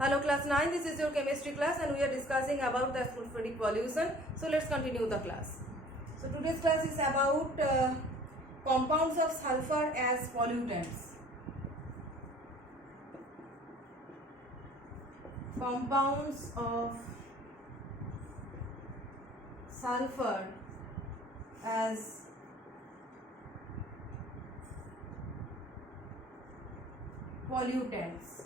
Hello class 9, this is your chemistry class and we are discussing about the atmospheric pollution. So let's continue the class. So today's class is about compounds of sulfur as pollutants. Compounds of sulfur as pollutants.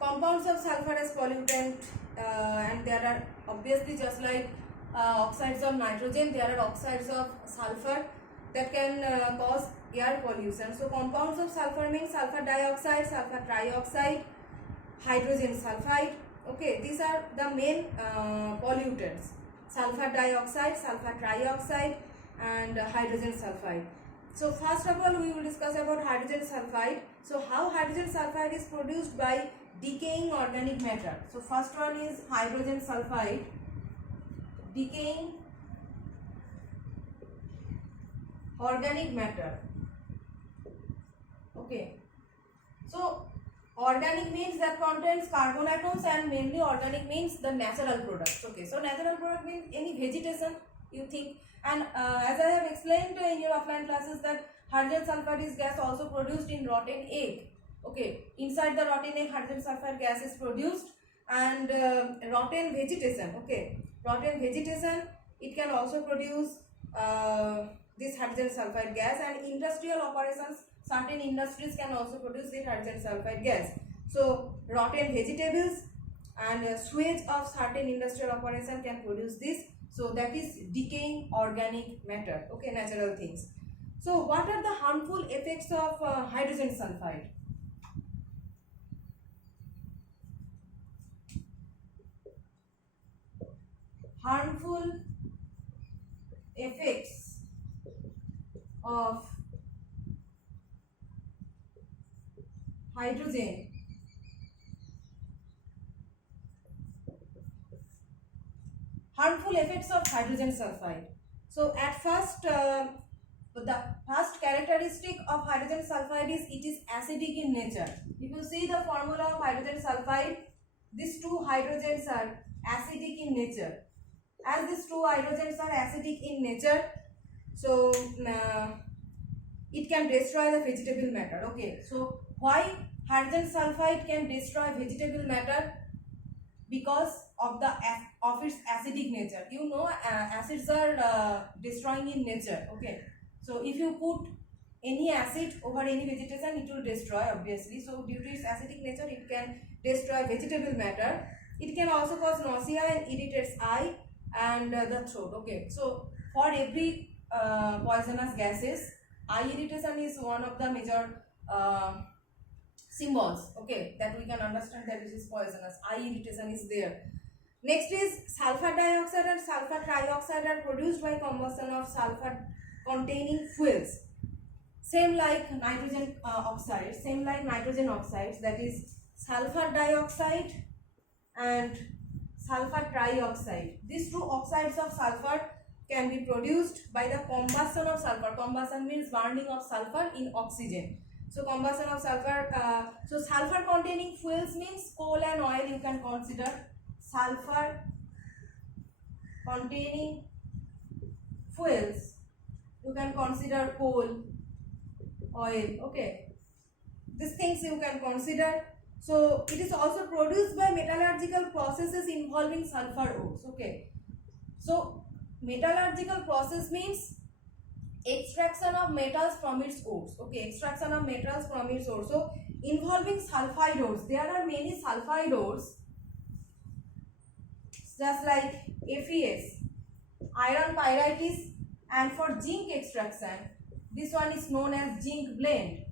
Compounds of sulfur as pollutant, and there are obviously just like oxides of nitrogen, there are oxides of sulfur that can cause air pollution. So compounds of sulfur means sulfur dioxide, sulfur trioxide, hydrogen sulfide. Okay, these are the main pollutants: sulfur dioxide, sulfur trioxide, and hydrogen sulfide. So first of all, we will discuss about hydrogen sulfide. So how hydrogen sulfide is produced? By decaying organic matter. So first one is hydrogen sulfide, decaying organic matter. Okay, so organic means that contains carbon atoms, and mainly organic means the natural products. Okay, so natural product means any vegetation you think, and as I have explained in your offline classes that hydrogen sulfide is gas also produced in rotten egg. Okay, inside the rotten egg hydrogen sulfide gas is produced, and rotten vegetation. Okay, rotten vegetation, it can also produce this hydrogen sulfide gas, and industrial operations, certain industries can also produce this hydrogen sulfide gas. So rotten vegetables and sewage of certain industrial operation can produce this. So that is decaying organic matter. Okay, natural things. So what are the harmful effects of hydrogen sulfide? Harmful effects of hydrogen sulfide. So at first, the first characteristic of hydrogen sulfide is it is acidic in nature. If you see the formula of hydrogen sulfide, these two hydrogens are acidic in nature. As these two hydrogens are acidic in nature, so it can destroy the vegetable matter. Okay, so why hydrogen sulfide can destroy vegetable matter? Because of its acidic nature. You know, acids are destroying in nature. Okay, so if you put any acid over any vegetation, it will destroy obviously. So due to its acidic nature, it can destroy vegetable matter. It can also cause nausea and irritates eye and the throat. Okay, so for every poisonous gases, eye irritation is one of the major symbols, okay, that we can understand that this is poisonous. Eye irritation is there. Next is sulfur dioxide and sulfur trioxide are produced by combustion of sulfur containing fuels. Same like nitrogen oxides, that is sulfur dioxide and sulfur trioxide. These two oxides of sulfur can be produced by the combustion of sulfur. Combustion means burning of sulfur in oxygen. So combustion of sulfur, so sulfur containing fuels means coal and oil you can consider. Sulfur containing fuels, you can consider coal, oil, okay. These things you can consider. So it is also produced by metallurgical processes involving sulfur ores, okay. So metallurgical process means extraction of metals from its ores. Okay, extraction of metals from its ores. So involving sulfide ores, there are many sulfide ores, just like FeS, iron pyrites, and for zinc extraction, this one is known as zinc blende.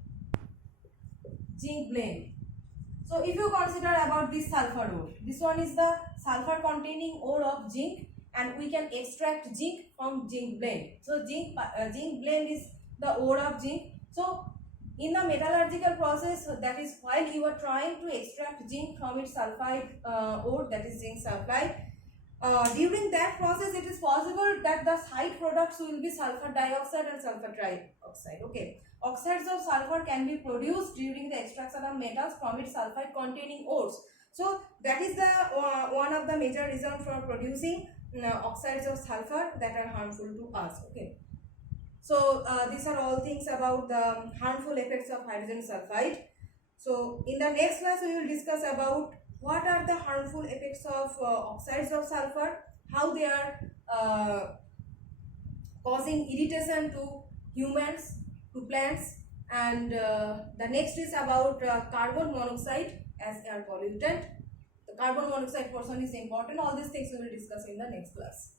So if you consider about this sulfur ore, this one is the sulfur containing ore of zinc, and we can extract zinc from zinc blende. So zinc blende is the ore of zinc. So in the metallurgical process, that is while you are trying to extract zinc from its sulfide ore, that is zinc sulfide, during that process it is possible that the side products will be sulfur dioxide and sulfur trioxide. Okay, oxides of sulfur can be produced during the extraction of metals from its sulfide containing ores. So that is the one of the major reasons for producing oxides of sulfur that are harmful to us. Okay. So these are all things about the harmful effects of hydrogen sulfide. So in the next class we will discuss about what are the harmful effects of oxides of sulfur, how they are causing irritation to humans, to plants, and the next is about carbon monoxide as air pollutant. The carbon monoxide portion is important. All these things we will discuss in the next class.